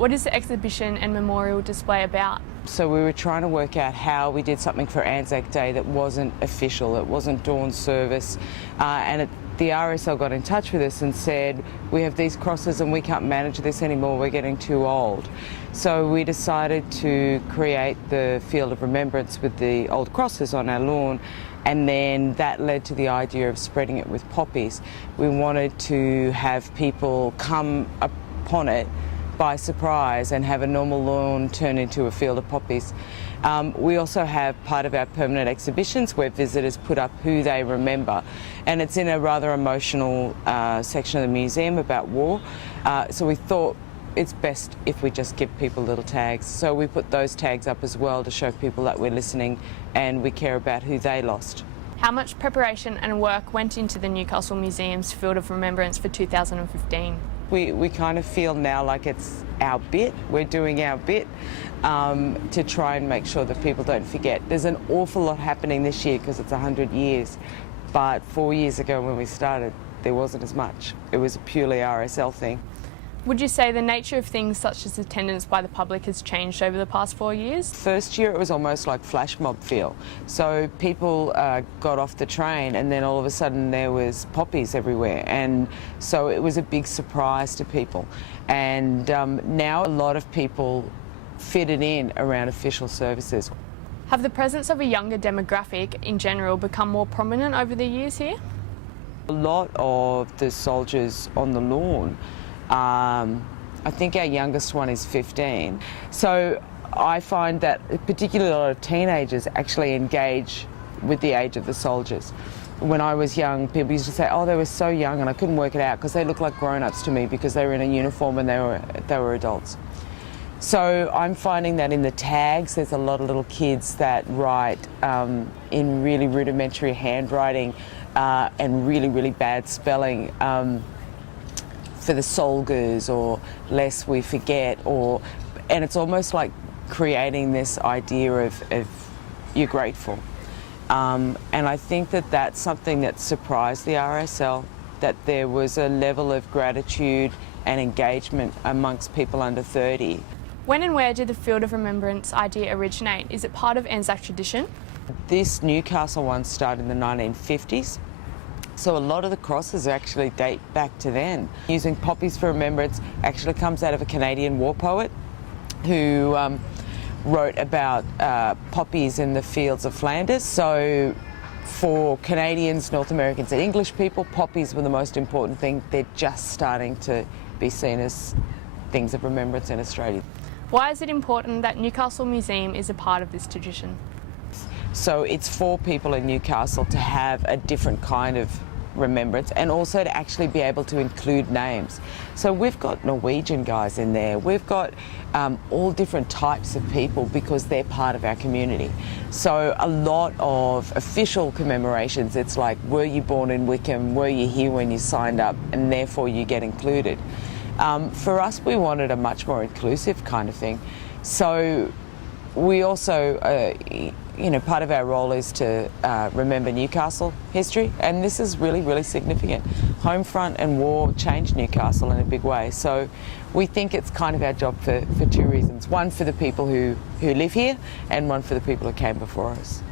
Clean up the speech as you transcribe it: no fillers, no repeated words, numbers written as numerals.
What is the exhibition and memorial display about? So we were trying to work out how we did something for Anzac Day that wasn't official, it wasn't dawn service, the RSL got in touch with us and said, we have these crosses and we can't manage this anymore, we're getting too old. So we decided to create the Field of Remembrance with the old crosses on our lawn, and then that led to the idea of spreading it with poppies. We wanted to have people come upon it by surprise and have a normal lawn turn into a field of poppies. We also have part of our permanent exhibitions where visitors put up who they remember, and it's in a rather emotional section of the museum about war. So we thought it's best if we just give people little tags. So we put those tags up as well to show people that we're listening and we care about who they lost. How much preparation and work went into the Newcastle Museum's Field of Remembrance for 2015? We kind of feel now like it's our bit, we're doing our bit to try and make sure that people don't forget. There's an awful lot happening this year because it's 100 years, but 4 years ago when we started there wasn't as much. It was a purely RSL thing. Would you say the nature of things such as attendance by the public has changed over the past 4 years? First year it was almost like flash mob feel. So people got off the train and then all of a sudden there was poppies everywhere, and so it was a big surprise to people. And now a lot of people fit it in around official services. Have the presence of a younger demographic in general become more prominent over the years here? A lot of the soldiers on the lawn, I think our youngest one is 15. So I find that particularly a lot of teenagers actually engage with the age of the soldiers. When I was young, people used to say, oh, they were so young, and I couldn't work it out because they looked like grown-ups to me because they were in a uniform and they were adults. So I'm finding that in the tags there's a lot of little kids that write in really rudimentary handwriting and really bad spelling. For the Soldiers or Lest We Forget, and it's almost like creating this idea of you're grateful. And I think that that's something that surprised the RSL, that there was a level of gratitude and engagement amongst people under 30. When and where did the Field of Remembrance idea originate? Is it part of Anzac tradition? This Newcastle one started in the 1950s. So a lot of the crosses actually date back to then. Using poppies for remembrance actually comes out of a Canadian war poet who wrote about poppies in the fields of Flanders. So for Canadians, North Americans and English people, poppies were the most important thing. They're just starting to be seen as things of remembrance in Australia. Why is it important that Newcastle Museum is a part of this tradition? So it's for people in Newcastle to have a different kind of remembrance, and also to actually be able to include names. So we've got Norwegian guys in there, we've got all different types of people because they're part of our community. So a lot of official commemorations, it's like, were you born in Wickham, were you here when you signed up, and therefore you get included. For us, we wanted a much more inclusive kind of thing. So we also, part of our role is to remember Newcastle history, and this is really significant. Homefront and war changed Newcastle in a big way, so we think it's kind of our job for two reasons. One for the people who live here, and one for the people who came before us.